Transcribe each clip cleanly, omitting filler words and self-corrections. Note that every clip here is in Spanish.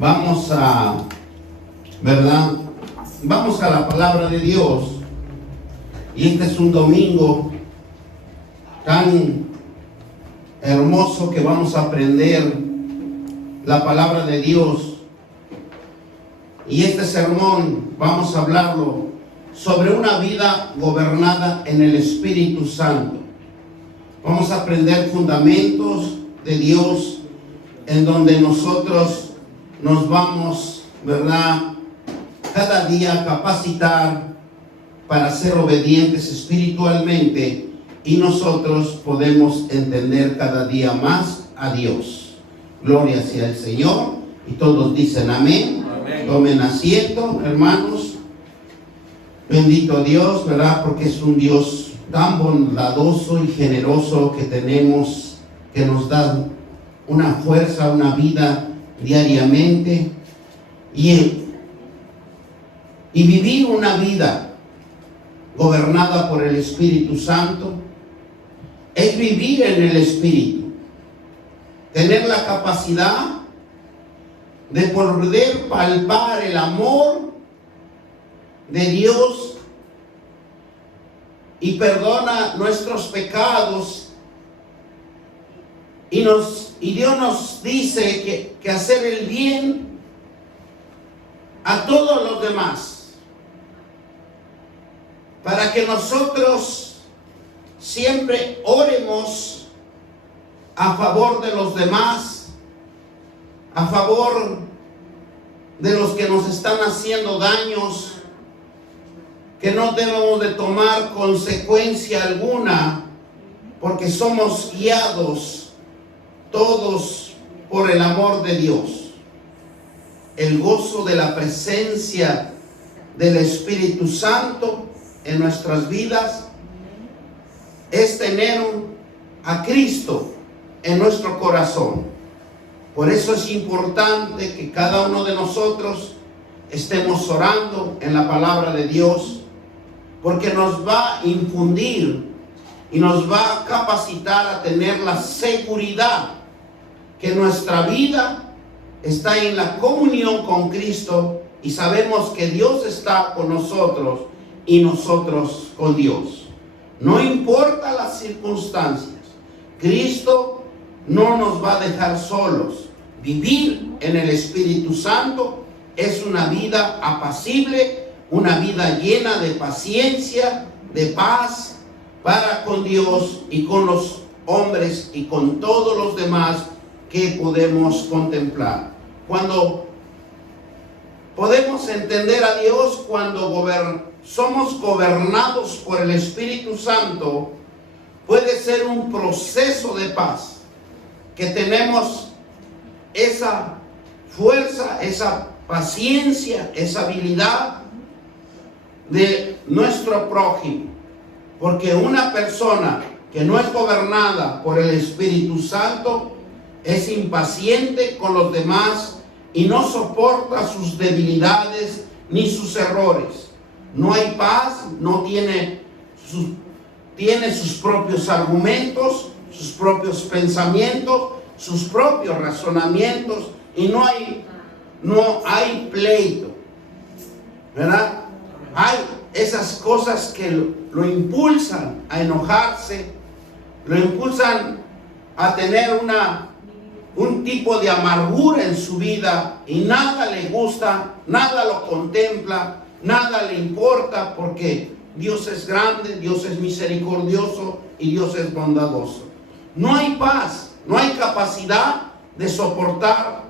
Vamos a, ¿verdad? Vamos a la palabra de Dios. Y este es un domingo tan hermoso que vamos a aprender la palabra de Dios. Y este sermón vamos a hablarlo sobre una vida gobernada en el Espíritu Santo. Vamos a aprender fundamentos de Dios en donde nosotros nos vamos, ¿verdad?, cada día capacitar para ser obedientes espiritualmente, y nosotros podemos entender cada día más a Dios. Gloria sea el Señor. Y todos dicen amén. Amén. Tomen asiento, hermanos. Bendito Dios, ¿verdad? Porque es un Dios tan bondadoso y generoso que tenemos, que nos da una fuerza, una vida diariamente. Y vivir una vida gobernada por el Espíritu Santo es vivir en el Espíritu, tener la capacidad de poder palpar el amor de Dios, y perdona nuestros pecados, y Dios nos dice que hacer el bien a todos los demás, para que nosotros siempre oremos a favor de los demás, a favor de los que nos están haciendo daños, que no debemos de tomar consecuencia alguna, porque somos guiados todos por el amor de Dios. El gozo de la presencia del Espíritu Santo en nuestras vidas es tener a Cristo en nuestro corazón. Por eso es importante que cada uno de nosotros estemos orando en la palabra de Dios, porque nos va a infundir y nos va a capacitar a tener la seguridad que nuestra vida está en la comunión con Cristo, y sabemos que Dios está con nosotros y nosotros con Dios. No importa las circunstancias, Cristo no nos va a dejar solos. Vivir en el Espíritu Santo es una vida apacible, una vida llena de paciencia, de paz para con Dios y con los hombres y con todos los demás que podemos contemplar. Cuando podemos entender a Dios, cuando somos gobernados por el Espíritu Santo, puede ser un proceso de paz, que tenemos esa fuerza, esa paciencia, esa habilidad de nuestro prójimo. Porque una persona que no es gobernada por el Espíritu Santo es impaciente con los demás y no soporta sus debilidades ni sus errores. No hay paz, no tiene sus propios argumentos, sus propios pensamientos, sus propios razonamientos, y no hay pleito, ¿verdad? Hay esas cosas que lo impulsan a enojarse, lo impulsan a tener un tipo de amargura en su vida, y nada le gusta, nada lo contempla, nada le importa, porque Dios es grande, Dios es misericordioso y Dios es bondadoso. No hay paz, no hay capacidad de soportar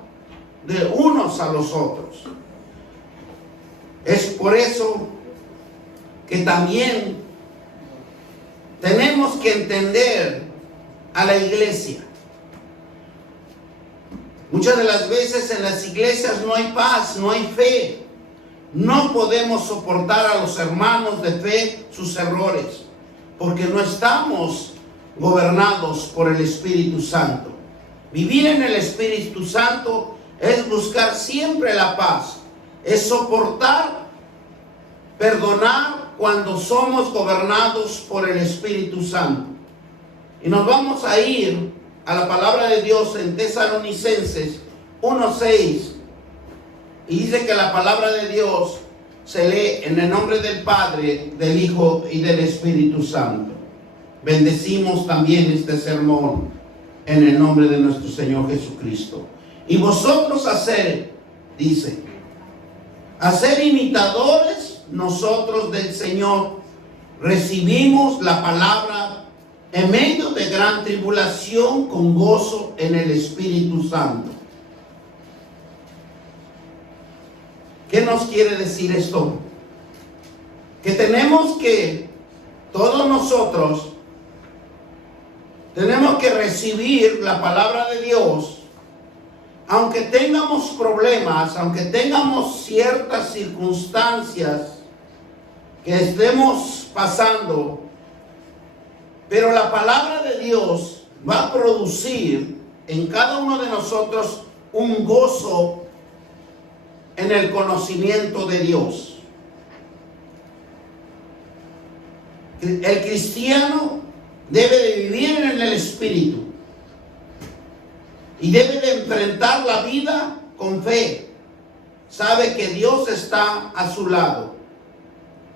de unos a los otros. Es por eso que también tenemos que entender a la iglesia. Muchas de las veces en las iglesias no hay paz, no hay fe. No podemos soportar a los hermanos de fe sus errores, porque no estamos gobernados por el Espíritu Santo. Vivir en el Espíritu Santo es buscar siempre la paz, es soportar, perdonar cuando somos gobernados por el Espíritu Santo. Y nos vamos a ir a la palabra de Dios en Tesalonicenses 1:6, Y dice que la palabra de Dios se lee en el nombre del Padre, del Hijo y del Espíritu Santo. Bendecimos también este sermón en el nombre de nuestro Señor Jesucristo. Y vosotros dice, hacer imitadores nosotros del Señor. Recibimos la palabra en medio de gran tribulación con gozo en el Espíritu Santo. ¿Qué nos quiere decir esto? Que tenemos que, todos nosotros, tenemos que recibir la palabra de Dios, aunque tengamos problemas, aunque tengamos ciertas circunstancias que estemos pasando, pero la palabra de Dios va a producir en cada uno de nosotros un gozo en el conocimiento de Dios. El cristiano debe de vivir en el Espíritu y debe de enfrentar la vida con fe. Sabe que Dios está a su lado.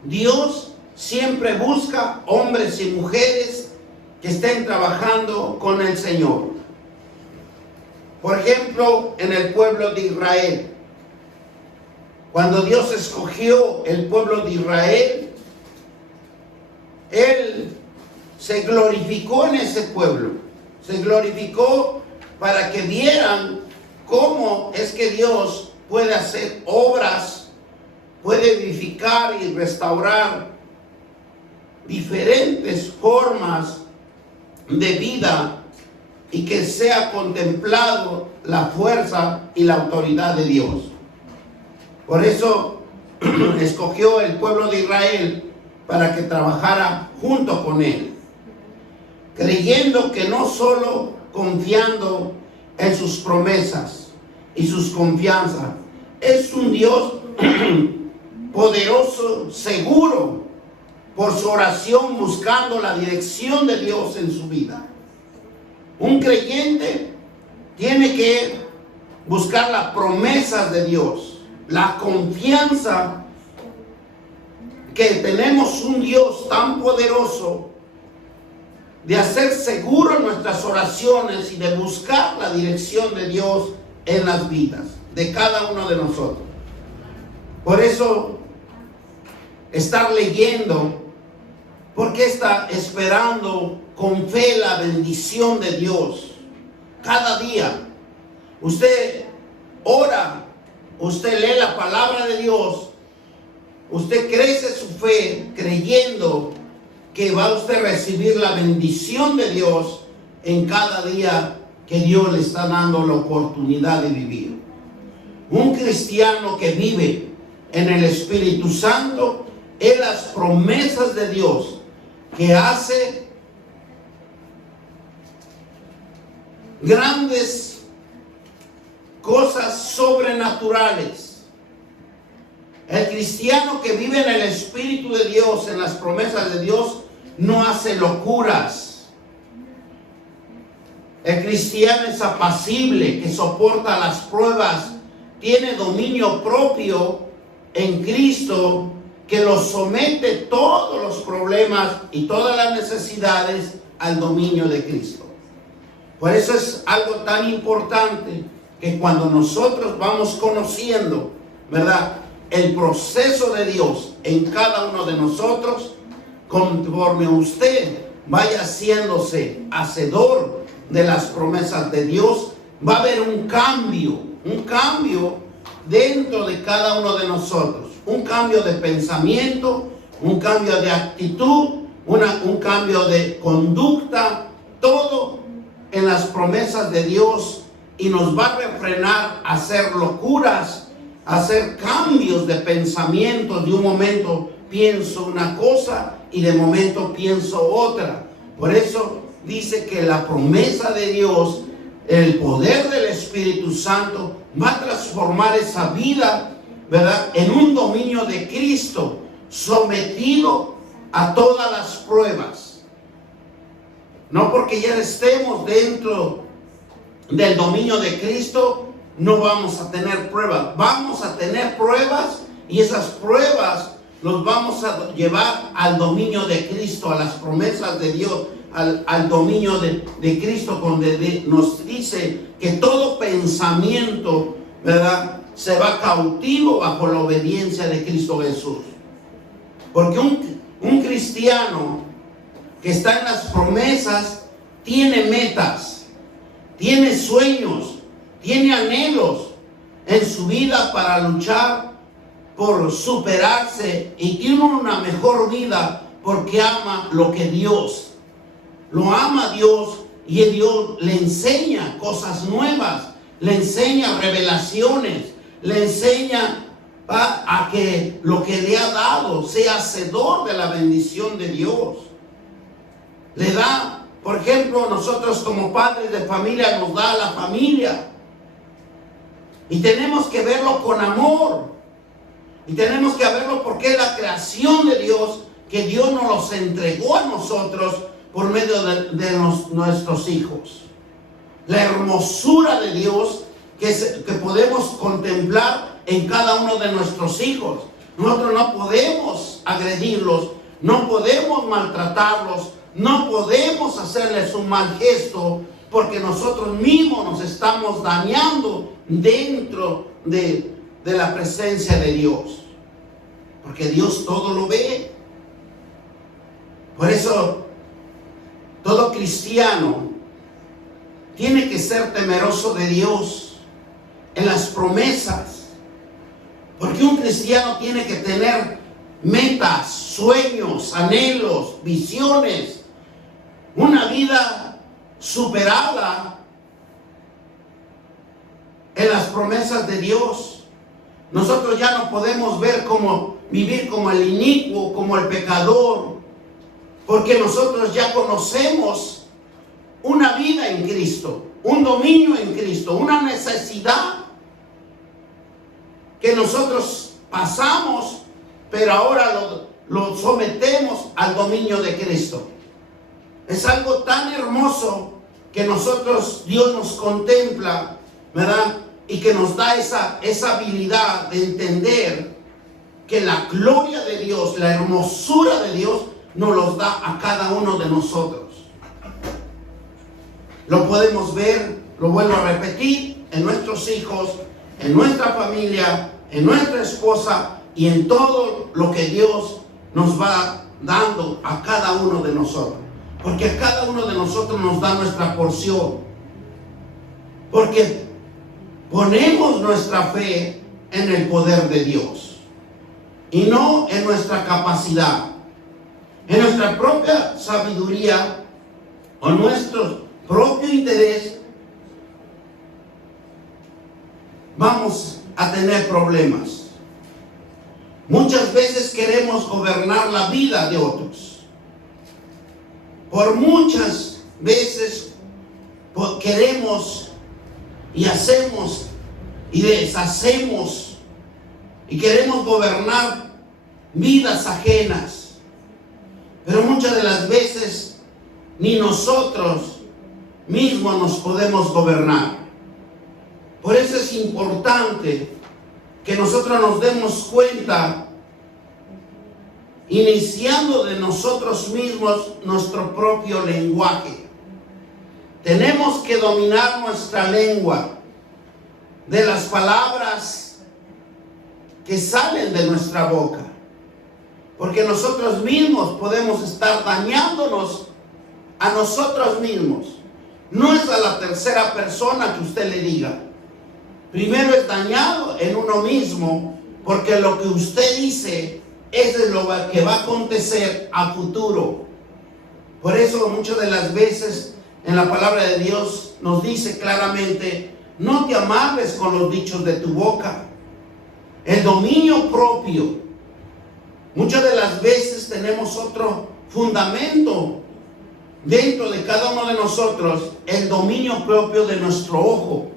Dios siempre busca hombres y mujeres que estén trabajando con el Señor. Por ejemplo, en el pueblo de Israel, cuando Dios escogió el pueblo de Israel, Él se glorificó en ese pueblo. Se glorificó para que vieran cómo es que Dios puede hacer obras, puede edificar y restaurar diferentes formas de vida y que sea contemplado la fuerza y la autoridad de Dios. Por eso escogió el pueblo de Israel para que trabajara junto con él, creyendo que no solo confiando en sus promesas y sus confianzas, es un Dios poderoso, seguro, por su oración buscando la dirección de Dios en su vida. Un creyente tiene que buscar las promesas de Dios, la confianza que tenemos un Dios tan poderoso de hacer seguro nuestras oraciones y de buscar la dirección de Dios en las vidas de cada uno de nosotros. Por eso, estar leyendo, porque está esperando con fe la bendición de Dios. Cada día, usted ora, usted lee la palabra de Dios, usted crece su fe creyendo que va a usted recibir la bendición de Dios en cada día que Dios le está dando la oportunidad de vivir. Un cristiano que vive en el Espíritu Santo es las promesas de Dios que hace grandes cosas sobrenaturales. El cristiano que vive en el Espíritu de Dios, en las promesas de Dios, no hace locuras. El cristiano es apacible, que soporta las pruebas, tiene dominio propio en Cristo, que lo somete todos los problemas y todas las necesidades al dominio de Cristo. Por eso es algo tan importante que cuando nosotros vamos conociendo, ¿verdad?, el proceso de Dios en cada uno de nosotros, conforme usted vaya haciéndose hacedor de las promesas de Dios, va a haber un cambio dentro de cada uno de nosotros, un cambio de pensamiento, un cambio de actitud, un cambio de conducta, todo en las promesas de Dios, y nos va a refrenar a hacer locuras, a hacer cambios de pensamiento. De un momento pienso una cosa y de momento pienso otra. Por eso dice que la promesa de Dios, el poder del Espíritu Santo, va a transformar esa vida, ¿verdad?, en un dominio de Cristo, sometido a todas las pruebas. No porque ya estemos dentro del dominio de Cristo, no vamos a tener pruebas. Vamos a tener pruebas y esas pruebas los vamos a llevar al dominio de Cristo, a las promesas de Dios, al dominio de Cristo, donde nos dice que todo pensamiento, ¿verdad?, se va cautivo bajo la obediencia de Cristo Jesús. Porque un cristiano que está en las promesas tiene metas, tiene sueños, tiene anhelos en su vida para luchar por superarse, y tiene una mejor vida porque ama lo que Dios, lo ama Dios, y Dios le enseña cosas nuevas, le enseña revelaciones, le enseña a que lo que le ha dado sea hacedor de la bendición de Dios. Le da, por ejemplo, nosotros como padres de familia nos da a la familia, y tenemos que verlo con amor, y tenemos que verlo porque es la creación de Dios, que Dios nos los entregó a nosotros por medio de nuestros hijos. La hermosura de Dios que podemos contemplar en cada uno de nuestros hijos. Nosotros no podemos agredirlos, no podemos maltratarlos, no podemos hacerles un mal gesto, porque nosotros mismos nos estamos dañando dentro de la presencia de Dios, porque Dios todo lo ve. Por eso todo cristiano tiene que ser temeroso de Dios en las promesas, porque un cristiano tiene que tener metas, sueños, anhelos, visiones, una vida superada en las promesas de Dios. Nosotros ya no podemos vivir como el inicuo, como el pecador, porque nosotros ya conocemos una vida en Cristo, un dominio en Cristo, una necesidad que nosotros pasamos, pero ahora lo sometemos al dominio de Cristo. Es algo tan hermoso que Dios nos contempla, ¿verdad?, y que nos da esa habilidad de entender que la gloria de Dios, la hermosura de Dios, nos los da a cada uno de nosotros. Lo podemos ver, lo vuelvo a repetir, en nuestros hijos, en nuestra familia, en nuestra esposa y en todo lo que Dios nos va dando a cada uno de nosotros. Porque a cada uno de nosotros nos da nuestra porción. Porque ponemos nuestra fe en el poder de Dios y no en nuestra capacidad, en nuestra propia sabiduría o nuestro propio interés. Vamos a tener problemas. Muchas veces queremos gobernar la vida de otros. Por muchas veces queremos y hacemos y deshacemos y queremos gobernar vidas ajenas, pero muchas de las veces ni nosotros mismos nos podemos gobernar. Por eso es importante que nosotros nos demos cuenta, iniciando de nosotros mismos nuestro propio lenguaje. Tenemos que dominar nuestra lengua, de las palabras que salen de nuestra boca, porque nosotros mismos podemos estar dañándonos a nosotros mismos. No es a la tercera persona que usted le diga. Primero es dañado en uno mismo, porque lo que usted dice es lo que va a acontecer a futuro. Por eso muchas de las veces en la palabra de Dios nos dice claramente: no te amarres con los dichos de tu boca. El dominio propio. Muchas de las veces tenemos otro fundamento dentro de cada uno de nosotros, el dominio propio de nuestro ojo.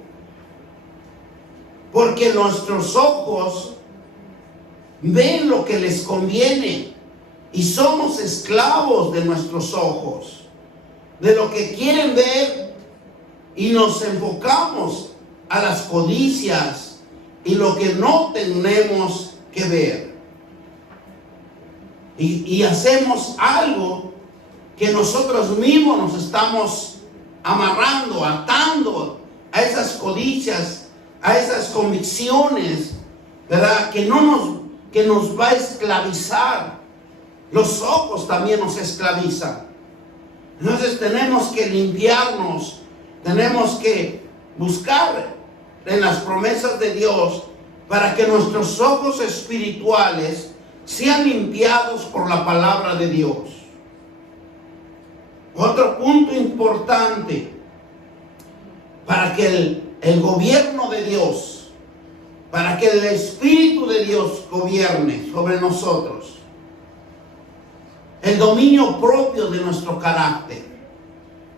Porque nuestros ojos ven lo que les conviene y somos esclavos de nuestros ojos, de lo que quieren ver, y nos enfocamos a las codicias y lo que no tenemos que ver. Y hacemos algo que nosotros mismos nos estamos amarrando, atando a esas codicias, a esas convicciones, ¿verdad? Que nos va a esclavizar. Los ojos también nos esclavizan. Entonces tenemos que limpiarnos, tenemos que buscar en las promesas de Dios para que nuestros ojos espirituales sean limpiados por la palabra de Dios. Otro punto importante para que el gobierno de Dios, para que el Espíritu de Dios gobierne sobre nosotros, el dominio propio de nuestro carácter.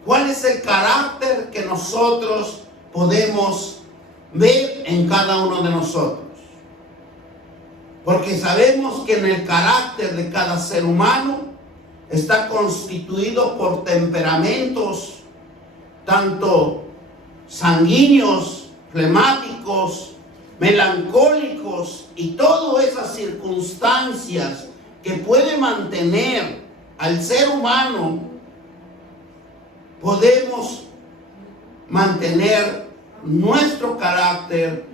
¿Cuál es el carácter que nosotros podemos ver en cada uno de nosotros? Porque sabemos que en el carácter de cada ser humano está constituido por temperamentos, tanto sanguíneos, flemáticos, melancólicos y todas esas circunstancias que puede mantener al ser humano. Podemos mantener nuestro carácter,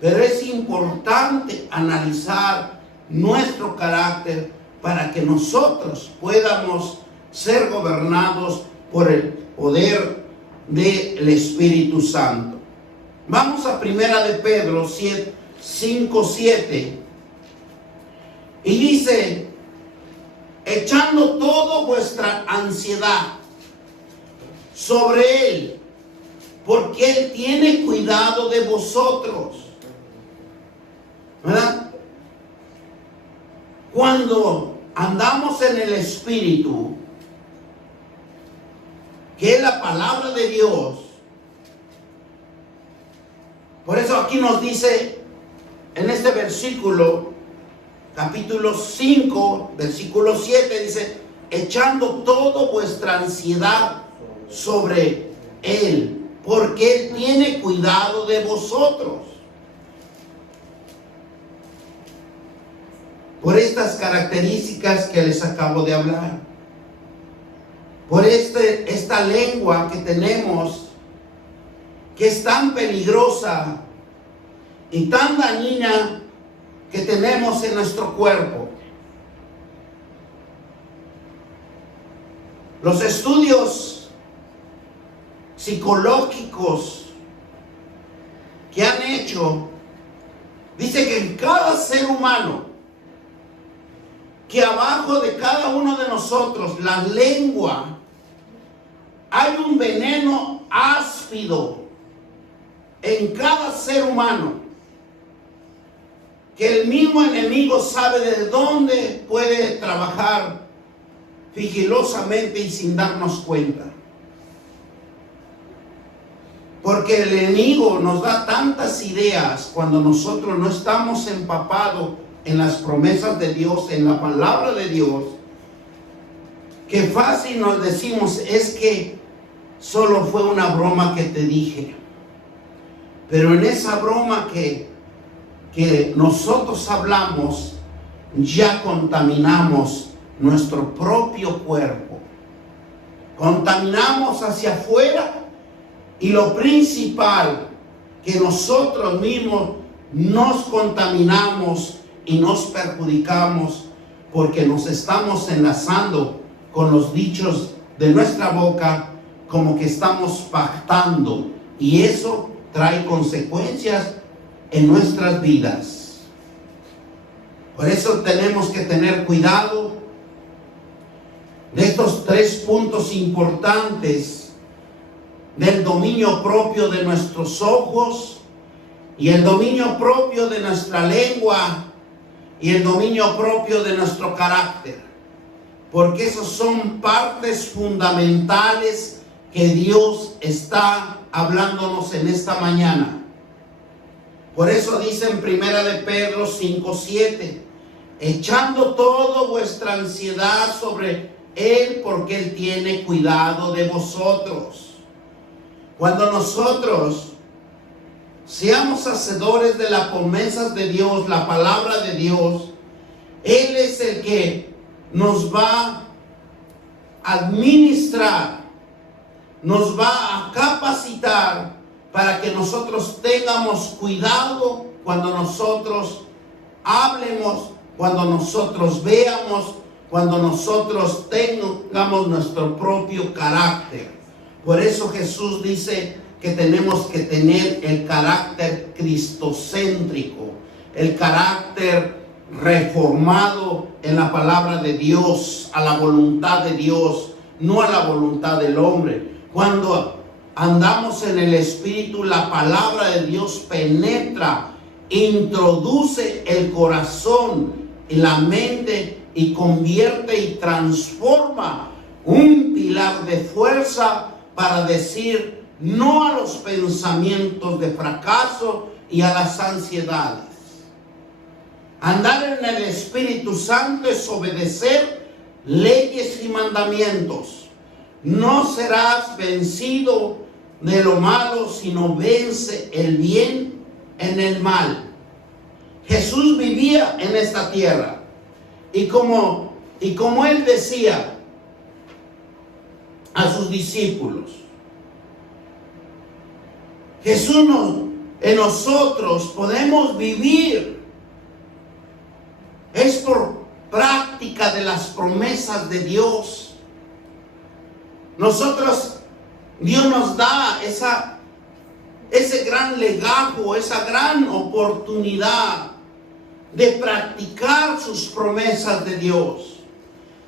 pero es importante analizar nuestro carácter para que nosotros podamos ser gobernados por el poder del Espíritu Santo. Vamos a Primera de Pedro 5:7 y dice: echando toda vuestra ansiedad sobre Él, porque Él tiene cuidado de vosotros. ¿Verdad? Cuando andamos en el Espíritu, que es la palabra de Dios, por eso aquí nos dice en este versículo, capítulo 5, versículo 7, dice: echando toda vuestra ansiedad sobre Él, porque Él tiene cuidado de vosotros. Por estas características que les acabo de hablar, por esta lengua que tenemos, que es tan peligrosa y tan dañina que tenemos en nuestro cuerpo. Los estudios psicológicos que han hecho dice que en cada ser humano, que abajo de cada uno de nosotros, la lengua, hay un veneno áspido en cada ser humano, que el mismo enemigo sabe de dónde puede trabajar sigilosamente y sin darnos cuenta. Porque el enemigo nos da tantas ideas cuando nosotros no estamos empapados en las promesas de Dios, en la palabra de Dios, que fácil nos decimos: es que solo fue una broma que te dije. Pero en esa broma que nosotros hablamos, ya contaminamos nuestro propio cuerpo, contaminamos hacia afuera, y lo principal, que nosotros mismos nos contaminamos y nos perjudicamos, porque nos estamos enlazando con los dichos de nuestra boca, como que estamos pactando, y eso trae consecuencias en nuestras vidas. Por eso tenemos que tener cuidado de estos 3 puntos importantes del dominio propio de nuestros ojos, y el dominio propio de nuestra lengua, y el dominio propio de nuestro carácter, porque esos son partes fundamentales que Dios está hablándonos en esta mañana. Por eso dice en Primera de Pedro 5:7: echando toda vuestra ansiedad sobre Él, porque Él tiene cuidado de vosotros. Cuando nosotros seamos hacedores de las promesas de Dios, la palabra de Dios. Él es el que nos va a administrar, nos va a capacitar para que nosotros tengamos cuidado cuando nosotros hablemos, cuando nosotros veamos, cuando nosotros tengamos nuestro propio carácter. Por eso Jesús dice que tenemos que tener el carácter cristocéntrico, el carácter reformado en la palabra de Dios, a la voluntad de Dios, no a la voluntad del hombre. Cuando andamos en el Espíritu, la palabra de Dios penetra, introduce el corazón y la mente y convierte y transforma un pilar de fuerza para decir no a los pensamientos de fracaso y a las ansiedades. Andar en el Espíritu Santo es obedecer leyes y mandamientos. No serás vencido de lo malo, sino vence el bien en el mal. Jesús vivía en esta tierra y como él decía a sus discípulos, Jesús en nosotros podemos vivir. Es por práctica de las promesas de Dios. Dios nos da ese gran legajo, esa gran oportunidad de practicar sus promesas de Dios.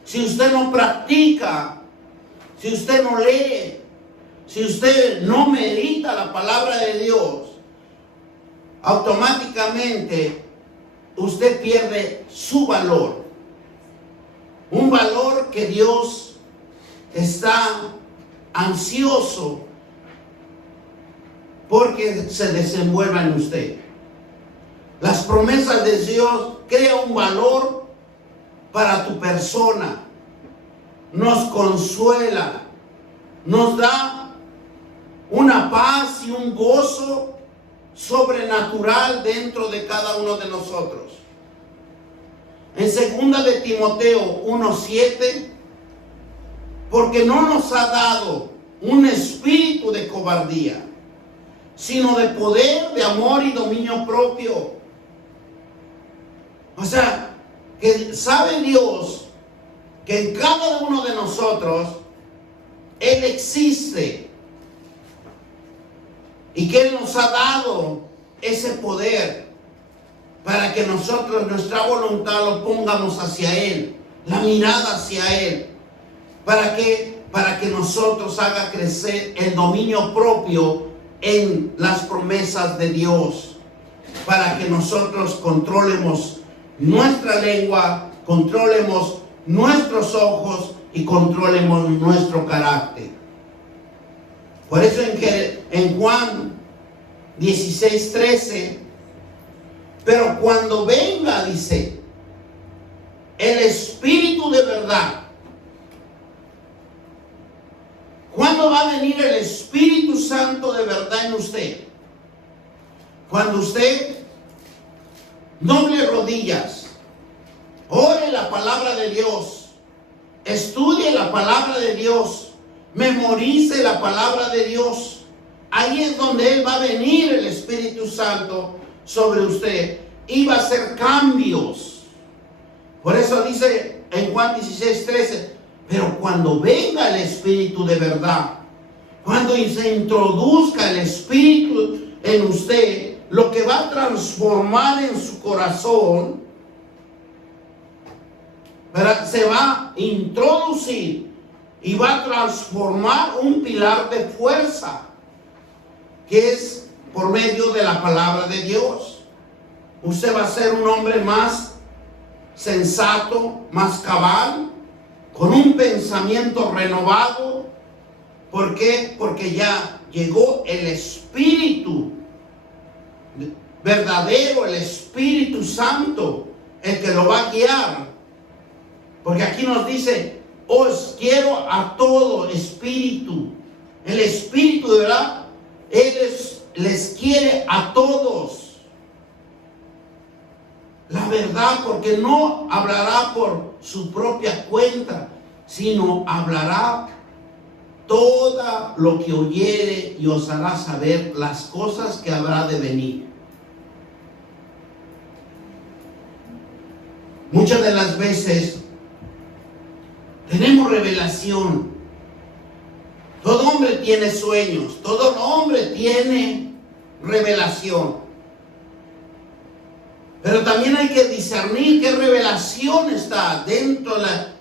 Si usted no practica, si usted no lee, si usted no medita la palabra de Dios, automáticamente usted pierde su valor. Un valor que Dios está ansioso porque se desenvuelva en usted. Las promesas de Dios crean un valor para tu persona. Nos consuela, nos da una paz y un gozo sobrenatural dentro de cada uno de nosotros. En 2 de Timoteo 1:7, porque no nos ha dado un espíritu de cobardía, sino de poder, de amor y dominio propio. O sea, que sabe Dios que en cada uno de nosotros Él existe y que Él nos ha dado ese poder para que nosotros nuestra voluntad lo pongamos hacia Él, la mirada hacia Él. ¿Para qué? Para que nosotros haga crecer el dominio propio en las promesas de Dios, para que nosotros controlemos nuestra lengua, controlemos nuestros ojos y controlemos nuestro carácter. Por eso en Juan 16:13, pero cuando venga, dice, el Espíritu de verdad. ¿Cuándo va a venir el Espíritu Santo de verdad en usted? Cuando usted doble rodillas, ore la palabra de Dios, estudie la palabra de Dios, memorice la palabra de Dios. Ahí es donde Él va a venir, el Espíritu Santo, sobre usted y va a hacer cambios. Por eso dice en Juan 16:13, pero cuando venga el Espíritu de verdad, cuando se introduzca el Espíritu en usted, lo que va a transformar en su corazón, ¿verdad? Se va a introducir y va a transformar un pilar de fuerza, que es por medio de la palabra de Dios. Usted va a ser un hombre más sensato, más cabal, con un pensamiento renovado. ¿Por qué? Porque ya llegó el Espíritu verdadero, el Espíritu Santo, el que lo va a guiar. Porque aquí nos dice, os quiero a todo espíritu. El Espíritu de verdad, Él es les quiere a todos la verdad, porque no hablará por su propia cuenta, sino hablará todo lo que oyere y os hará saber las cosas que habrá de venir. Muchas de las veces tenemos revelación. Todo hombre tiene sueños, todo hombre tiene revelación. Pero también hay que discernir qué revelación está dentro de la...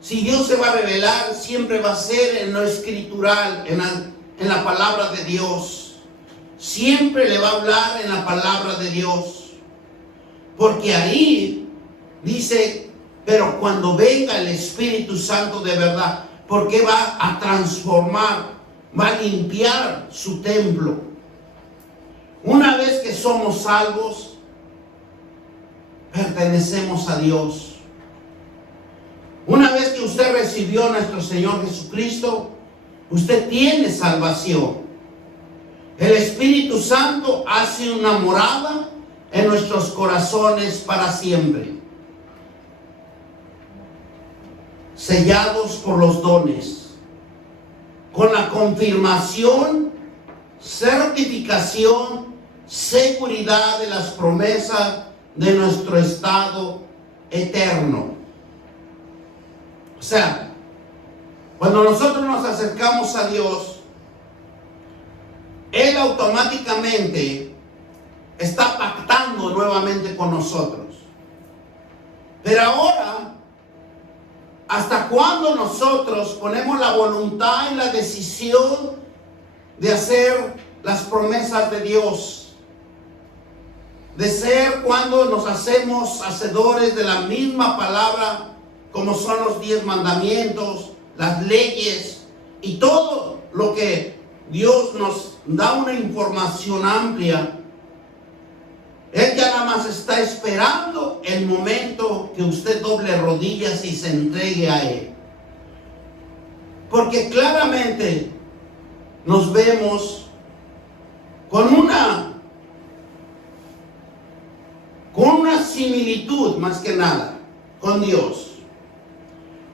Si Dios se va a revelar, siempre va a ser en lo escritural, en la palabra de Dios. Siempre le va a hablar en la palabra de Dios. Porque ahí dice, pero cuando venga el Espíritu Santo de verdad, porque va a transformar, va a limpiar su templo. Una vez que somos salvos, pertenecemos a Dios. Una vez que usted recibió a nuestro Señor Jesucristo, usted tiene salvación. El Espíritu Santo hace una morada en nuestros corazones para siempre. Sellados por los dones, con la confirmación, certificación, seguridad de las promesas de nuestro estado eterno. O sea, cuando nosotros nos acercamos a Dios, Él automáticamente está pactando nuevamente con nosotros. Pero ahora, ¿hasta cuándo nosotros ponemos la voluntad y la decisión de hacer las promesas de Dios? De ser cuando nos hacemos hacedores de la misma palabra, como son los 10 mandamientos, las leyes y todo lo que Dios nos da una información amplia. Él ya nada más está esperando el momento que usted doble rodillas y se entregue a Él. Porque claramente nos vemos con una similitud más que nada con Dios.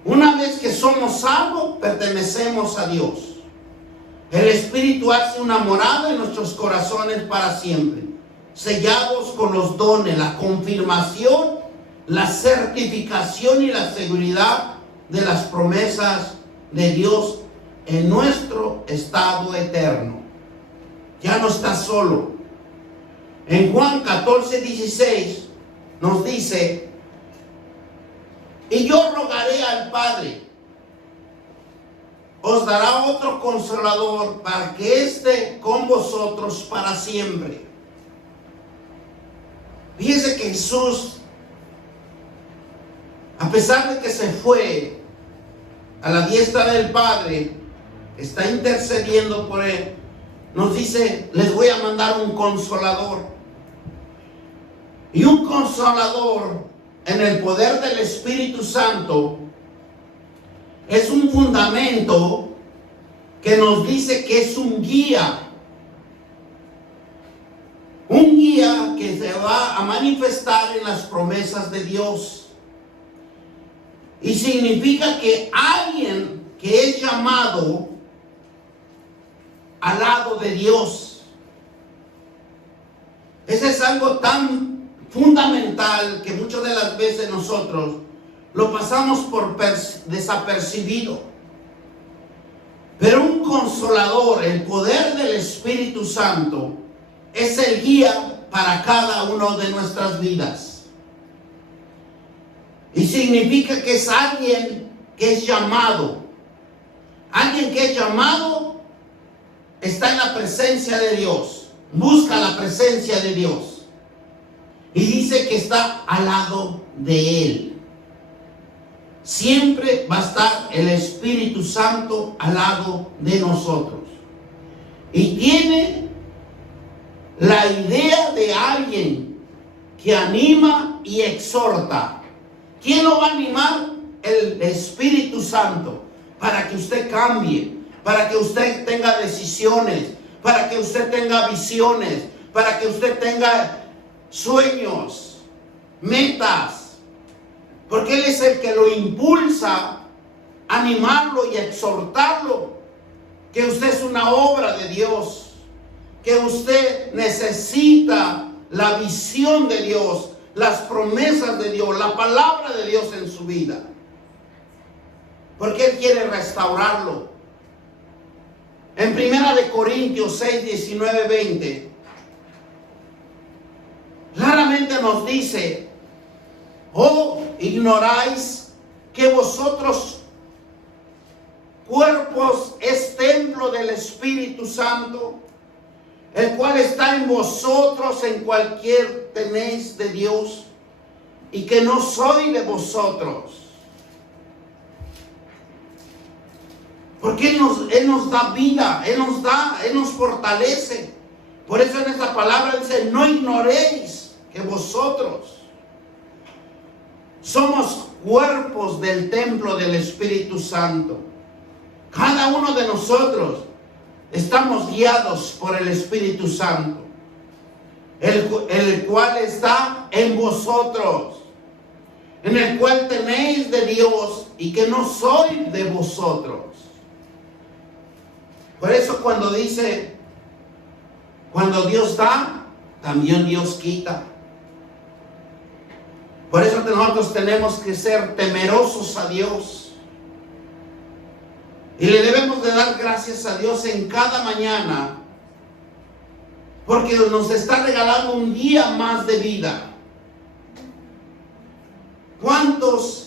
Una vez que somos salvos, pertenecemos a Dios. El Espíritu hace una morada en nuestros corazones para siempre, sellados con los dones, la confirmación, la certificación y la seguridad de las promesas de Dios en nuestro estado eterno. Ya no está solo. En Juan 14:16 nos dice: y yo rogaré al Padre, os dará otro consolador para que esté con vosotros para siempre. Fíjese que Jesús, a pesar de que se fue a la diestra del Padre, está intercediendo por Él. Nos dice: les voy a mandar un consolador. Y un consolador en el poder del Espíritu Santo es un fundamento que nos dice que es un guía que se va a manifestar en las promesas de Dios. Y significa que alguien que es llamado al lado de Dios. Ese es algo tan fundamental que muchas de las veces nosotros lo pasamos por desapercibido. Pero un consolador, el poder del Espíritu Santo, es el guía para cada uno de nuestras vidas. Y significa que es alguien que es llamado. Alguien que es llamado está en la presencia de Dios. Busca la presencia de Dios. Y dice que está al lado de Él. Siempre va a estar el Espíritu Santo al lado de nosotros. Y tiene la idea de alguien que anima y exhorta. ¿Quién lo va a animar? El Espíritu Santo. Para que usted cambie, para que usted tenga decisiones, para que usted tenga visiones, para que usted tenga sueños, metas, porque Él es el que lo impulsa, animarlo y exhortarlo, que usted es una obra de Dios, que usted necesita la visión de Dios, las promesas de Dios, la palabra de Dios en su vida, porque Él quiere restaurarlo. En 1 Corintios 6, 19, 20, claramente nos dice: ¿o ignoráis que vosotros cuerpos es templo del Espíritu Santo, el cual está en vosotros, en cualquier tenéis de Dios, y que no soy de vosotros? Porque Él nos da vida, Él nos fortalece. Por eso en esta palabra dice: no ignoréis que vosotros somos cuerpos del templo del Espíritu Santo. Cada uno de nosotros estamos guiados por el Espíritu Santo, el cual está en vosotros, en el cual tenéis de Dios y que no soy de vosotros. Por eso cuando dice, cuando Dios da, también Dios quita. Por eso nosotros tenemos que ser temerosos a Dios. Y le debemos de dar gracias a Dios en cada mañana, porque nos está regalando un día más de vida. ¿Cuántas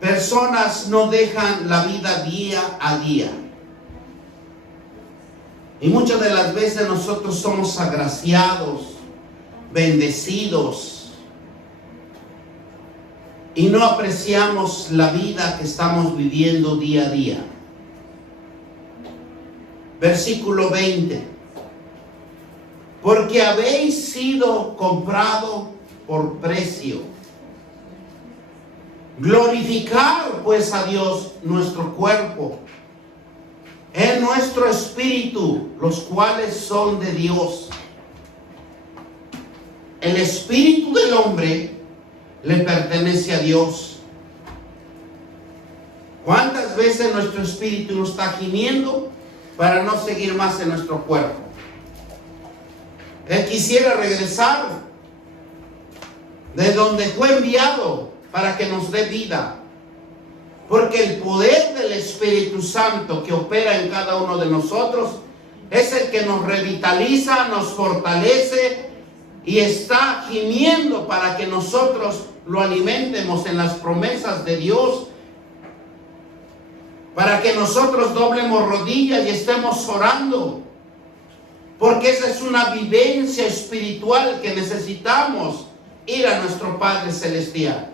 personas no dejan la vida día a día? Y muchas de las veces nosotros somos agraciados, bendecidos, y no apreciamos la vida que estamos viviendo día a día. Versículo 20. Porque habéis sido comprado por precio. Glorificar pues a Dios nuestro cuerpo, en nuestro espíritu, los cuales son de Dios. El espíritu del hombre le pertenece a Dios. ¿Cuántas veces nuestro espíritu nos está gimiendo para no seguir más en nuestro cuerpo? Él quisiera regresar de donde fue enviado para que nos dé vida, porque el poder del Espíritu Santo que opera en cada uno de nosotros es el que nos revitaliza, nos fortalece y está gimiendo para que nosotros lo alimentemos en las promesas de Dios, para que nosotros doblemos rodillas y estemos orando, porque esa es una vivencia espiritual que necesitamos ir a nuestro Padre Celestial.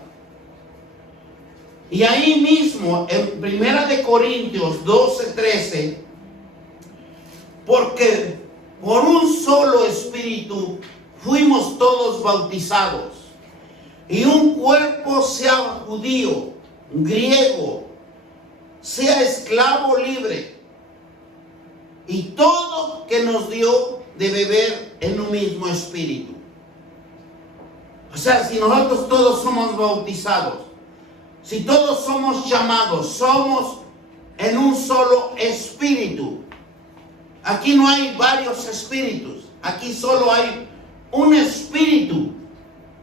Y ahí mismo en 1 Corintios 12, 13, porque por un solo espíritu fuimos todos bautizados, y un cuerpo, sea judío, griego, sea esclavo libre, y todo que nos dio de beber en un mismo espíritu. O sea, si nosotros todos somos bautizados, si todos somos llamados, somos en un solo espíritu. Aquí no hay varios espíritus, aquí solo hay un espíritu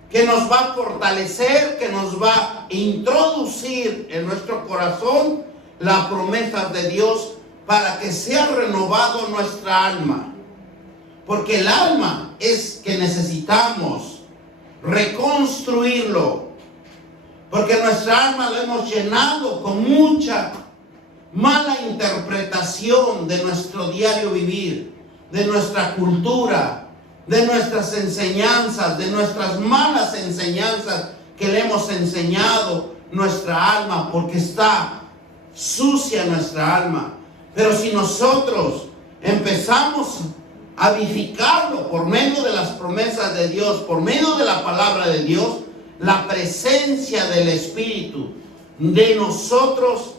que nos va a fortalecer, que nos va a introducir en nuestro corazón las promesas de Dios para que sea renovado nuestra alma. Porque el alma es que necesitamos reconstruirlo, porque nuestra alma lo hemos llenado con mucha mala interpretación de nuestro diario vivir, de nuestra cultura, de nuestras enseñanzas, de nuestras malas enseñanzas que le hemos enseñado nuestra alma, porque está sucia nuestra alma. Pero si nosotros empezamos a vivificarlo por medio de las promesas de Dios, por medio de la palabra de Dios, la presencia del Espíritu de nosotros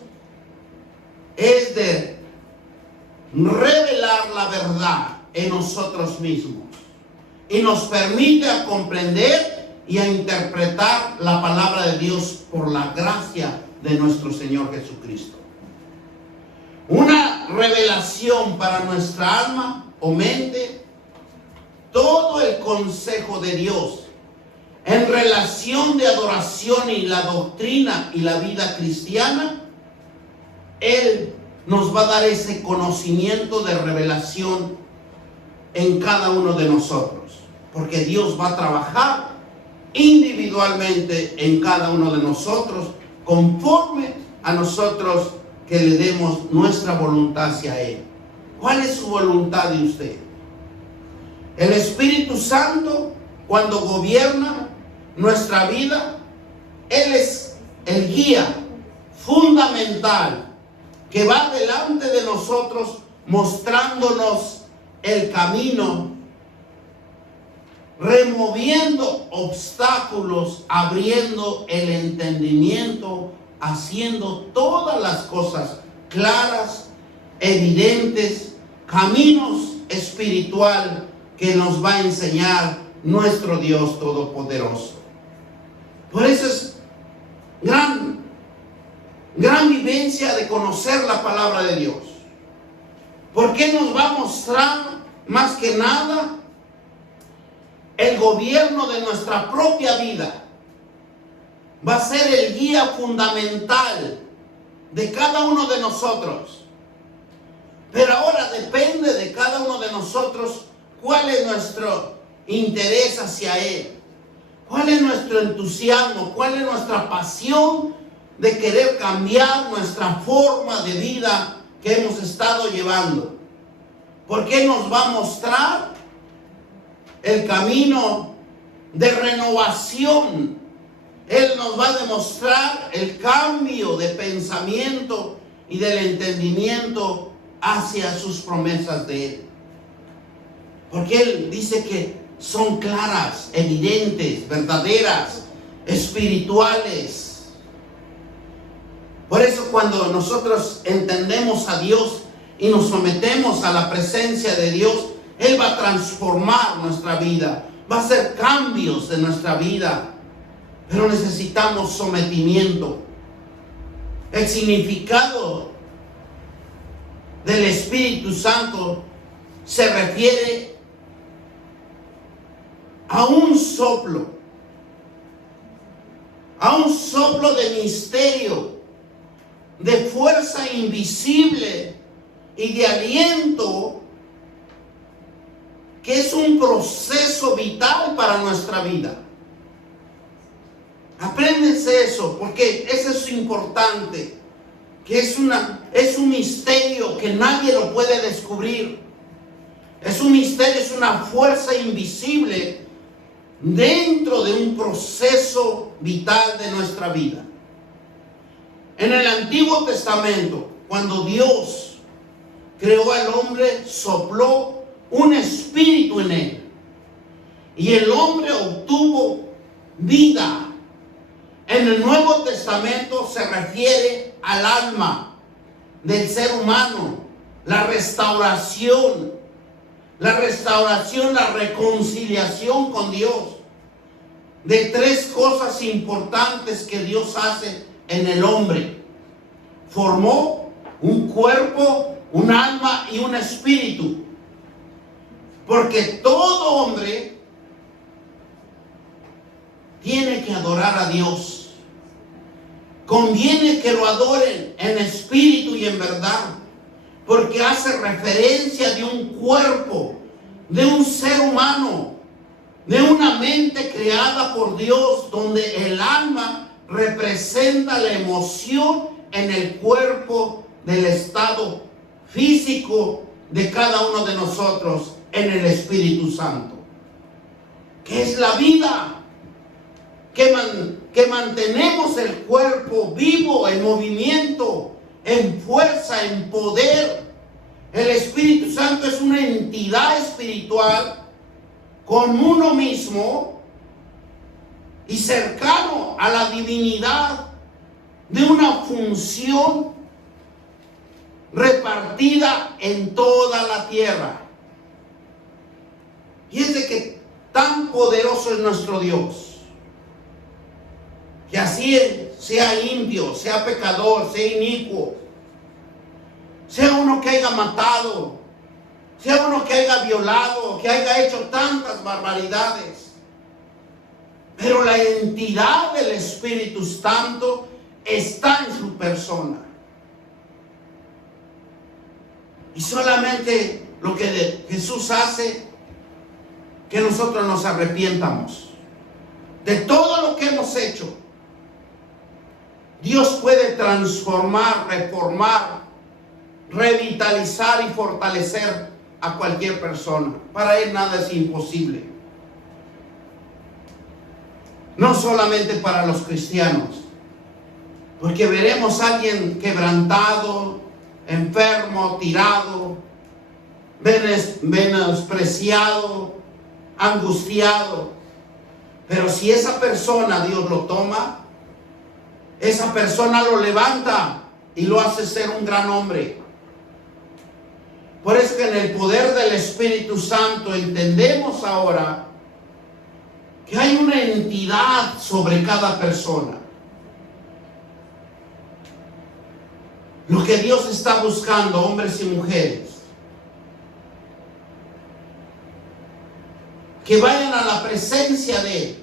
es de revelar la verdad en nosotros mismos y nos permite a comprender y a interpretar la palabra de Dios por la gracia de nuestro Señor Jesucristo. Una revelación para nuestra alma o mente, todo el consejo de Dios en relación de adoración y la doctrina y la vida cristiana, Él nos va a dar ese conocimiento de revelación en cada uno de nosotros, porque Dios va a trabajar individualmente en cada uno de nosotros conforme a nosotros que le demos nuestra voluntad hacia Él. ¿Cuál es su voluntad de usted? El Espíritu Santo, cuando gobierna nuestra vida, Él es el guía fundamental que va delante de nosotros mostrándonos el camino, removiendo obstáculos, abriendo el entendimiento, haciendo todas las cosas claras, evidentes, caminos espiritual que nos va a enseñar nuestro Dios Todopoderoso. Por eso es gran vivencia de conocer la palabra de Dios. Porque nos va a mostrar más que nada el gobierno de nuestra propia vida. Va a ser el guía fundamental de cada uno de nosotros. Pero ahora depende de cada uno de nosotros cuál es nuestro interés hacia Él. ¿Cuál es nuestro entusiasmo? ¿Cuál es nuestra pasión de querer cambiar nuestra forma de vida que hemos estado llevando? Porque Él nos va a mostrar el camino de renovación. Él nos va a demostrar el cambio de pensamiento y del entendimiento hacia sus promesas de Él. Porque Él dice que son claras, evidentes, verdaderas, espirituales. Por eso cuando nosotros entendemos a Dios y nos sometemos a la presencia de Dios, Él va a transformar nuestra vida, va a hacer cambios en nuestra vida. Pero necesitamos sometimiento. El significado del Espíritu Santo se refiere a un soplo de misterio, de fuerza invisible y de aliento, que es un proceso vital para nuestra vida. Apréndense eso, porque eso es importante, que es un misterio que nadie lo puede descubrir. Es un misterio, es una fuerza invisible dentro de un proceso vital de nuestra vida. En el Antiguo Testamento, cuando Dios creó al hombre, sopló un espíritu en él, y el hombre obtuvo vida. En el Nuevo Testamento se refiere al alma del ser humano, la restauración, la reconciliación con Dios. De tres cosas importantes que Dios hace en el hombre: formó un cuerpo, un alma y un espíritu. Porque todo hombre tiene que adorar a Dios. Conviene que lo adoren en espíritu y en verdad, porque hace referencia de un cuerpo, de un ser humano, de una mente creada por Dios, donde el alma representa la emoción en el cuerpo del estado físico de cada uno de nosotros en el Espíritu Santo, que es la vida. Que mantenemos el cuerpo vivo, en movimiento, en fuerza, en poder. El Espíritu Santo es una entidad espiritual con uno mismo y cercano a la divinidad, de una función repartida en toda la tierra. Y es de que tan poderoso es nuestro Dios, que así sea impío, sea pecador, sea inicuo, sea uno que haya matado, sea uno que haya violado, que haya hecho tantas barbaridades, pero la entidad del Espíritu Santo está en su persona. Y solamente lo que Jesús hace, que nosotros nos arrepientamos de todo lo que hemos hecho. Dios puede transformar, reformar, revitalizar y fortalecer a cualquier persona. Para Él nada es imposible. No solamente para los cristianos, porque veremos a alguien quebrantado, enfermo, tirado, menospreciado, angustiado. Pero si esa persona Dios lo toma, esa persona lo levanta y lo hace ser un gran hombre. Por eso que en el poder del Espíritu Santo entendemos ahora que hay una entidad sobre cada persona. Lo que Dios está buscando, hombres y mujeres, que vayan a la presencia de Él,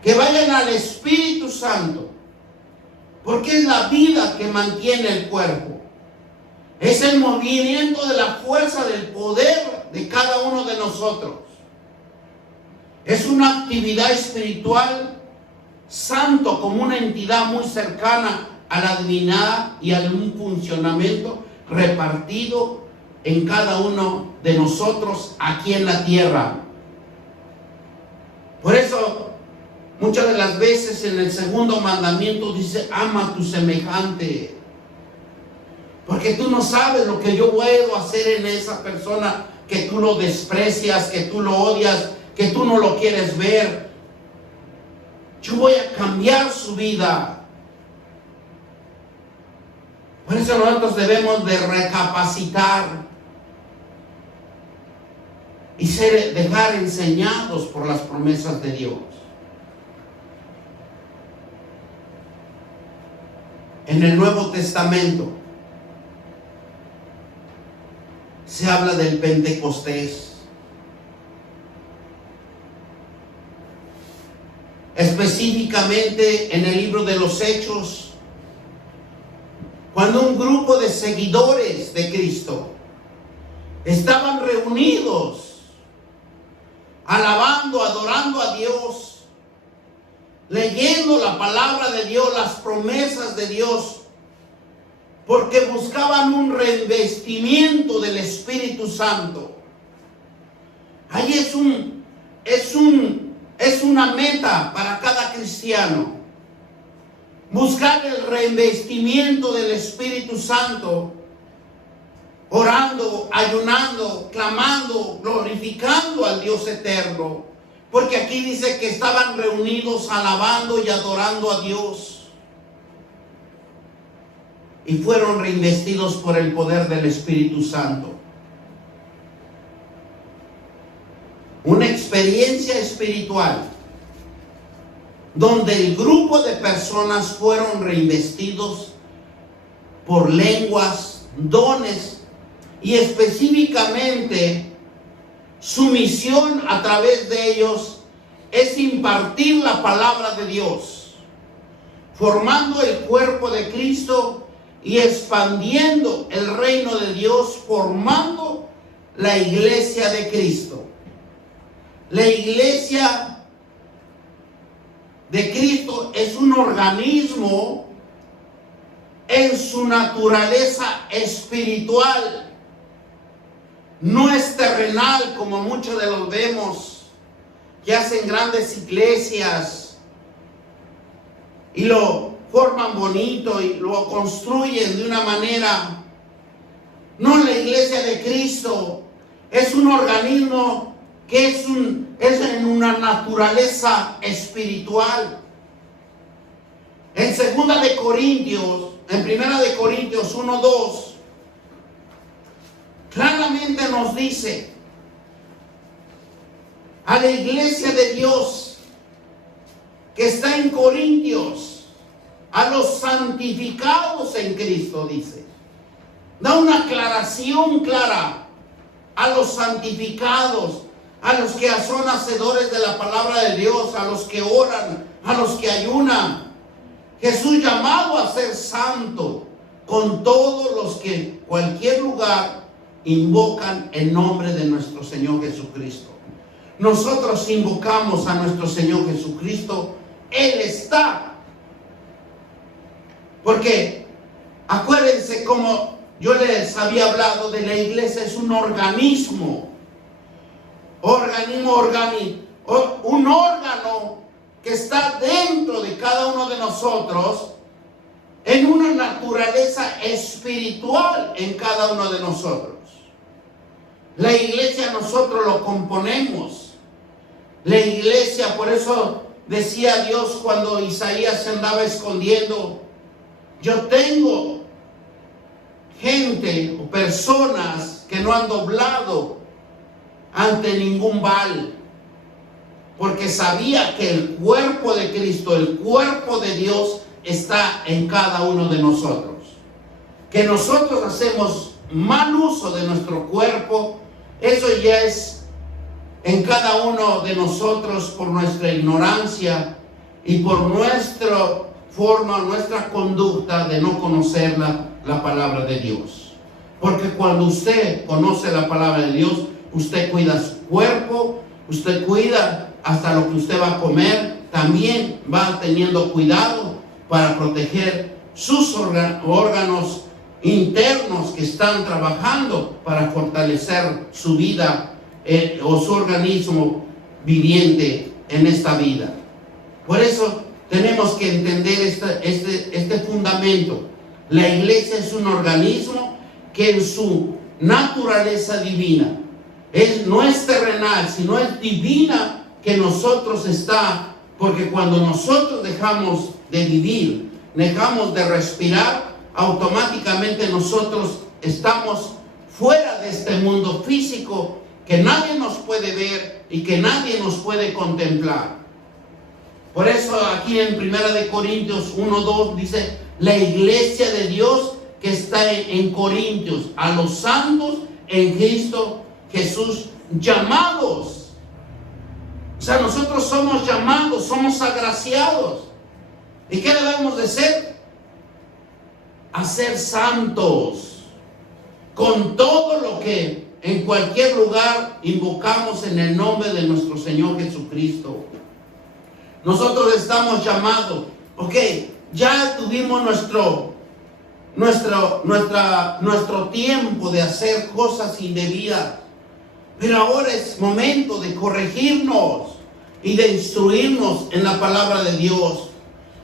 que vayan al Espíritu Santo, porque es la vida que mantiene el cuerpo, es el movimiento de la fuerza del poder de cada uno de nosotros. Es una actividad espiritual santo, como una entidad muy cercana a la divinidad y a un funcionamiento repartido en cada uno de nosotros aquí en la tierra. Por eso muchas de las veces en el segundo mandamiento dice: ama a tu semejante, porque tú no sabes lo que yo puedo hacer en esa persona que tú lo desprecias, que tú lo odias, que tú no lo quieres ver. Yo voy a cambiar su vida. Por eso nosotros debemos de recapacitar y dejar enseñados por las promesas de Dios. En el Nuevo Testamento se habla del Pentecostés. Específicamente en el libro de los Hechos, cuando un grupo de seguidores de Cristo estaban reunidos, alabando, adorando a Dios, leyendo la palabra de Dios, las promesas de Dios, porque buscaban un revestimiento del Espíritu Santo. Ahí es una meta para cada cristiano, buscar el revestimiento del Espíritu Santo, orando, ayunando, clamando, glorificando al Dios eterno, porque aquí dice que estaban reunidos alabando y adorando a Dios y fueron reinvestidos por el poder del Espíritu Santo. Una experiencia espiritual donde el grupo de personas fueron reinvestidos por lenguas, dones, y específicamente su misión a través de ellos es impartir la palabra de Dios, formando el cuerpo de Cristo y expandiendo el reino de Dios, formando la iglesia de Cristo. La iglesia de Cristo es un organismo en su naturaleza espiritual. No es terrenal como muchos de los vemos, que hacen grandes iglesias y lo forman bonito y lo construyen de una manera. No, la iglesia de Cristo es un organismo que es en una naturaleza espiritual. En 2 de Corintios en 1 de Corintios 1:2, claramente nos dice a la iglesia de Dios que está en Corintios, a los santificados en Cristo, dice. Da una aclaración clara a los santificados, a los que son hacedores de la palabra de Dios, a los que oran, a los que ayunan. Jesús llamado a ser santo con todos los que cualquier lugar invocan el nombre de nuestro Señor Jesucristo. Nosotros invocamos a nuestro Señor Jesucristo. Él está. Porque acuérdense como yo les había hablado de la iglesia, es un organismo. Un órgano que está dentro de cada uno de nosotros, en una naturaleza espiritual en cada uno de nosotros. La iglesia nosotros lo componemos. La iglesia, por eso decía Dios cuando Isaías se andaba escondiendo, yo tengo gente o personas que no han doblado ante ningún Baal, porque sabía que el cuerpo de Cristo, el cuerpo de Dios está en cada uno de nosotros. Que nosotros hacemos mal uso de nuestro cuerpo, eso ya es en cada uno de nosotros por nuestra ignorancia y por nuestra forma, nuestra conducta de no conocer la palabra de Dios. Porque cuando usted conoce la palabra de Dios, usted cuida su cuerpo, usted cuida hasta lo que usted va a comer, también va teniendo cuidado para proteger sus órganos internos que están trabajando para fortalecer su vida o su organismo viviente en esta vida. Por eso tenemos que entender este fundamento. La iglesia es un organismo que en su naturaleza divina no es terrenal, sino es divina, que nosotros está, porque cuando nosotros dejamos de vivir, dejamos de respirar, automáticamente nosotros estamos fuera de este mundo físico que nadie nos puede ver y que nadie nos puede contemplar. Por eso aquí en 1 de Corintios 1:2 dice, la iglesia de Dios que está en Corintios, a los santos en Cristo Jesús, llamados. O sea, nosotros somos llamados, somos agraciados. ¿Y qué debemos de ser? A ser santos, con todo lo que en cualquier lugar invocamos en el nombre de nuestro Señor Jesucristo. Nosotros estamos llamados, ok, ya tuvimos nuestro tiempo de hacer cosas indebidas, pero ahora es momento de corregirnos y de instruirnos en la palabra de Dios.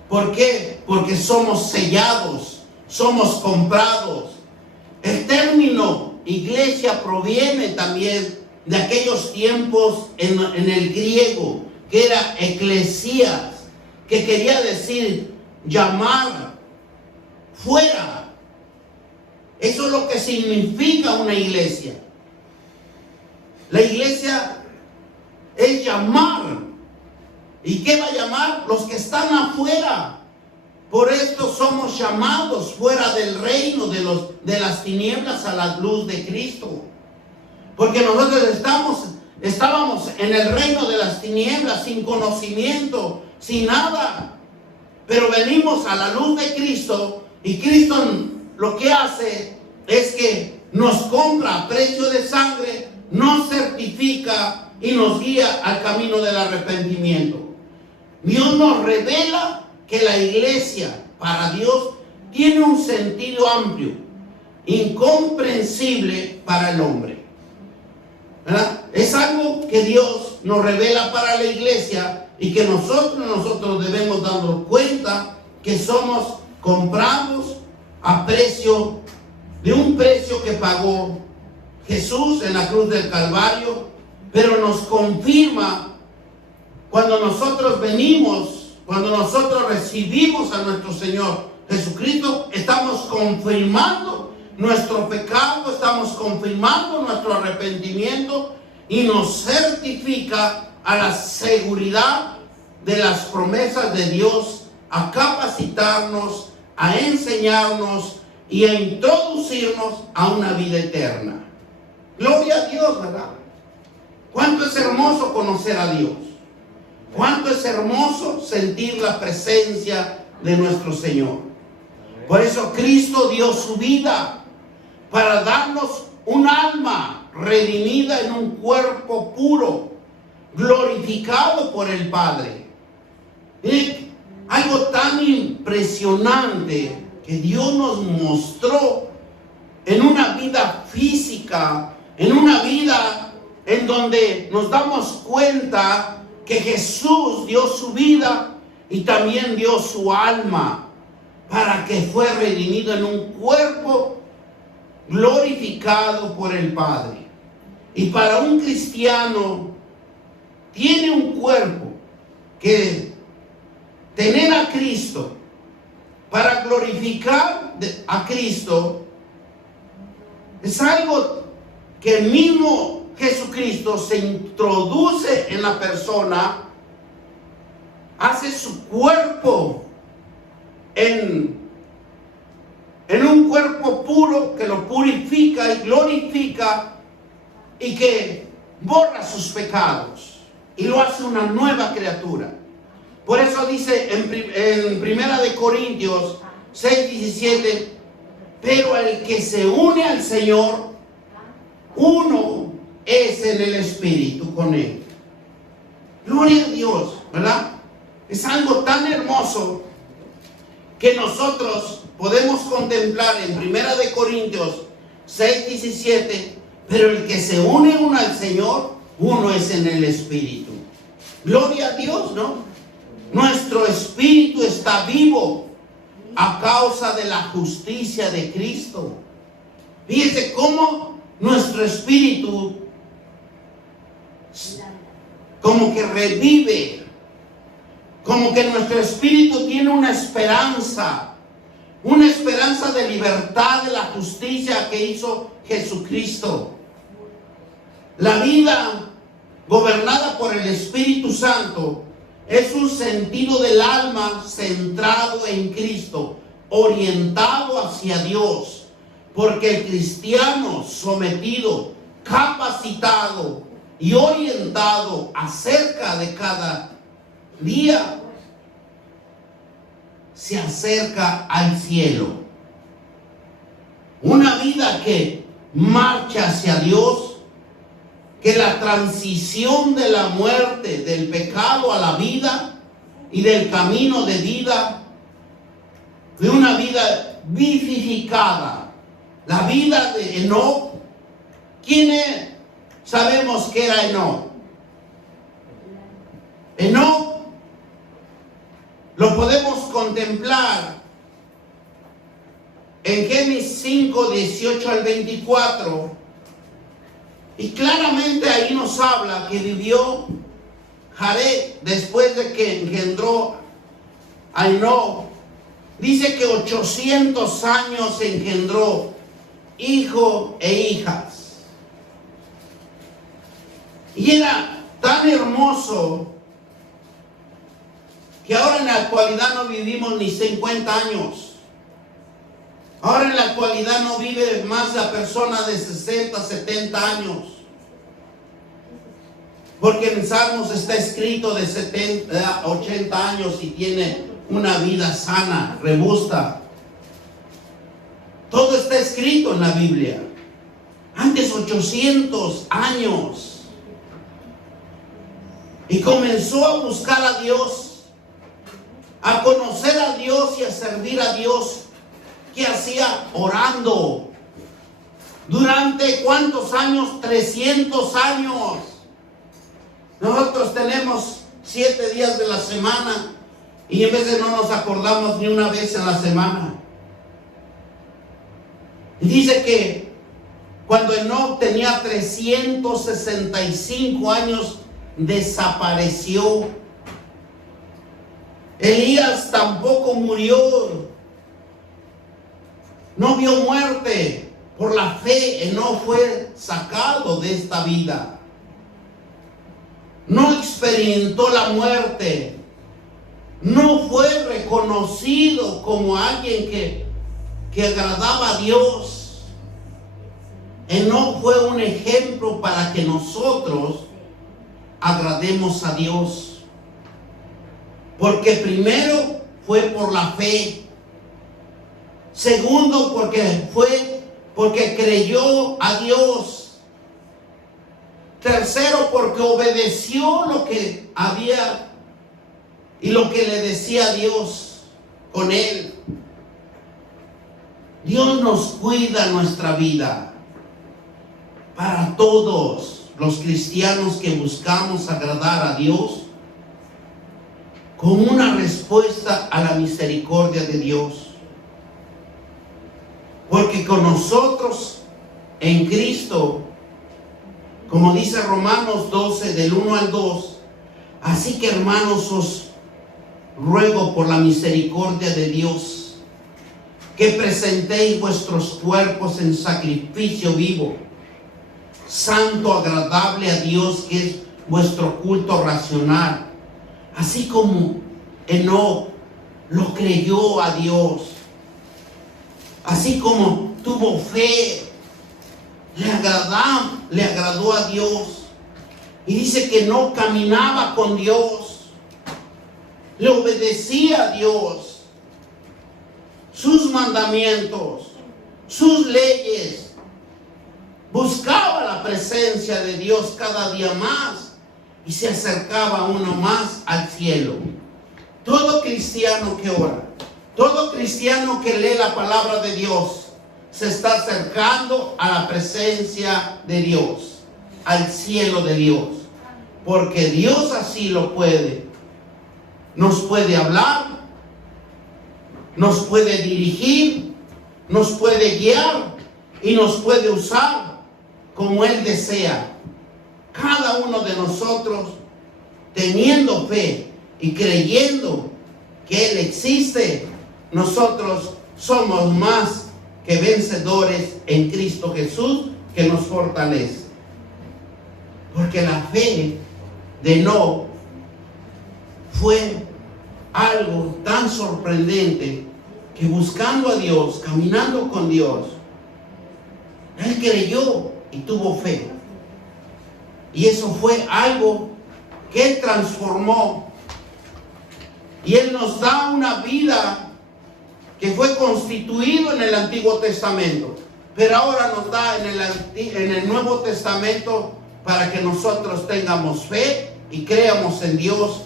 ¿Por qué? Porque somos sellados, somos comprados. El término iglesia proviene también de aquellos tiempos en el griego, que era eclesías, que quería decir llamar fuera. Eso es lo que significa una iglesia. La iglesia es llamar. ¿Y qué va a llamar? Los que están afuera. Por esto somos llamados fuera del reino de las tinieblas a la luz de Cristo. Porque nosotros estábamos en el reino de las tinieblas sin conocimiento, sin nada. Pero venimos a la luz de Cristo y Cristo lo que hace es que nos compra a precio de sangre, nos certifica y nos guía al camino del arrepentimiento. Dios nos revela que la iglesia para Dios tiene un sentido amplio, incomprensible para el hombre. ¿Verdad? Es algo que Dios nos revela para la iglesia y que nosotros debemos darnos cuenta que somos comprados a precio, de un precio que pagó Jesús en la cruz del Calvario, pero nos confirma cuando nosotros venimos, cuando nosotros recibimos a nuestro Señor Jesucristo, estamos confirmando nuestro pecado, estamos confirmando nuestro arrepentimiento y nos certifica a la seguridad de las promesas de Dios, a capacitarnos, a enseñarnos y a introducirnos a una vida eterna. Gloria a Dios, ¿verdad? Cuánto es hermoso conocer a Dios. Cuánto es hermoso sentir la presencia de nuestro Señor. Por eso Cristo dio su vida para darnos un alma redimida en un cuerpo puro, glorificado por el Padre. Y algo tan impresionante que Dios nos mostró en una vida física, en una vida en donde nos damos cuenta que Jesús dio su vida y también dio su alma para que fue redimido en un cuerpo glorificado por el Padre. Y para un cristiano tiene un cuerpo que tener a Cristo, para glorificar a Cristo, es algo que el mismo Jesucristo se introduce en la persona, hace su cuerpo en un cuerpo puro que lo purifica y glorifica y que borra sus pecados y lo hace una nueva criatura. Por eso dice en Primera de Corintios 6:17, pero el que se une al Señor, uno es en el Espíritu con Él. Gloria a Dios, ¿verdad? Es algo tan hermoso que nosotros podemos contemplar en Primera de Corintios 6:17, pero el que se une uno al Señor, uno es en el Espíritu. Gloria a Dios, ¿no? Nuestro espíritu está vivo a causa de la justicia de Cristo. Fíjense cómo nuestro espíritu como que revive, como que nuestro espíritu tiene una esperanza de libertad, de la justicia que hizo Jesucristo. La vida gobernada por el Espíritu Santo es un sentido del alma centrado en Cristo, orientado hacia Dios, porque el cristiano sometido, capacitado y orientado acerca de cada día, se acerca al cielo. Una vida que marcha hacia Dios, que la transición de la muerte, del pecado a la vida y del camino de vida, de una vida vivificada, la vida de Enoc. ¿Quién sabemos que era Enoc? Enoc lo podemos contemplar en Génesis 5:18 al 24. Y claramente ahí nos habla que vivió Jared después de que engendró a Enoc. Dice que 800 años engendró hijos e hijas. Y era tan hermoso que ahora en la actualidad no vivimos ni 50 años. Ahora en la actualidad no vive más la persona de 60, 70 años. Porque en Salmos está escrito de 70, 80 años y tiene una vida sana, robusta. Todo está escrito en la Biblia. Antes 800 años. Y comenzó a buscar a Dios, a conocer a Dios y a servir a Dios. ¿Qué hacía? Orando. ¿Durante cuántos años? 300 años. Nosotros tenemos 7 días de la semana y en veces no nos acordamos ni una vez en la semana. Y dice que cuando Enoc tenía 365 años, desapareció. Elías tampoco murió. no vio muerte. Por la fe, Enoc fue sacado de esta vida. No experimentó la muerte. No fue reconocido como alguien que agradaba a Dios. Enoc fue un ejemplo para que nosotros agrademos a Dios. Porque primero fue por la fe. Segundo, porque creyó a Dios. Tercero, porque obedeció lo que había y lo que le decía Dios con él. Dios nos cuida nuestra vida. Para todos los cristianos que buscamos agradar a Dios, como una respuesta a la misericordia de Dios. Porque con nosotros en Cristo, como dice Romanos 12, del 1 al 2, así que hermanos, os ruego por la misericordia de Dios, que presentéis vuestros cuerpos en sacrificio vivo, santo, agradable a Dios, que es vuestro culto racional. Así como Enoc lo creyó a Dios, así como tuvo fe, le agradó a Dios. Y dice que no caminaba con Dios, le obedecía a Dios, sus mandamientos, sus leyes, buscaba la presencia de Dios cada día más y se acercaba uno más al cielo. Todo cristiano que ora, todo cristiano que lee la palabra de Dios, se está acercando a la presencia de Dios, al cielo de Dios, porque Dios así lo puede. Nos puede hablar, nos puede dirigir, nos puede guiar y nos puede usar como Él desea. Cada uno de nosotros, teniendo fe y creyendo que Él existe, nosotros somos más que vencedores en Cristo Jesús, que nos fortalece. Porque la fe de Enoc fue algo tan sorprendente que buscando a Dios, caminando con Dios, él creyó y tuvo fe. Y eso fue algo que Él transformó. Y Él nos da una vida que fue constituido en el Antiguo Testamento, pero ahora nos da en el Nuevo Testamento para que nosotros tengamos fe y creamos en Dios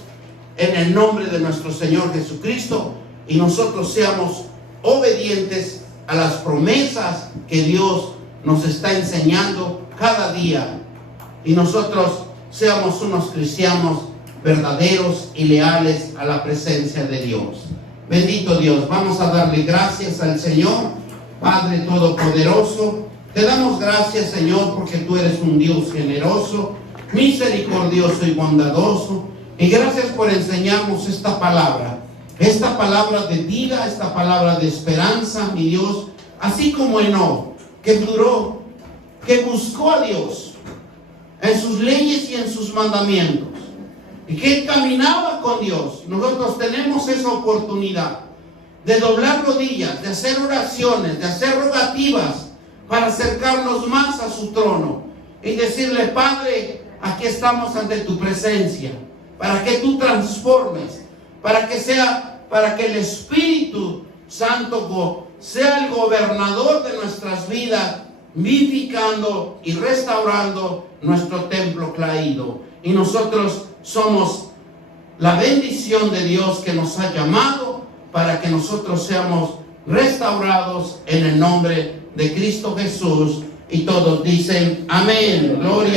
en el nombre de nuestro Señor Jesucristo, y nosotros seamos obedientes a las promesas que Dios nos está enseñando cada día, y nosotros seamos unos cristianos verdaderos y leales a la presencia de Dios. Bendito Dios, vamos a darle gracias al Señor. Padre Todopoderoso, te damos gracias, Señor, porque tú eres un Dios generoso, misericordioso y bondadoso. Y gracias por enseñarnos esta palabra de vida, esta palabra de esperanza, mi Dios, así como Enoc, que buscó a Dios en sus leyes y en sus mandamientos, y que él caminaba con Dios. Nosotros tenemos esa oportunidad de doblar rodillas, de hacer oraciones, de hacer rogativas para acercarnos más a su trono y decirle: Padre, aquí estamos ante tu presencia, para que tú transformes, para que el Espíritu Santo sea el gobernador de nuestras vidas, vivificando y restaurando nuestro templo caído. Y nosotros somos la bendición de Dios que nos ha llamado para que nosotros seamos restaurados en el nombre de Cristo Jesús. Y todos dicen amén. Gloria.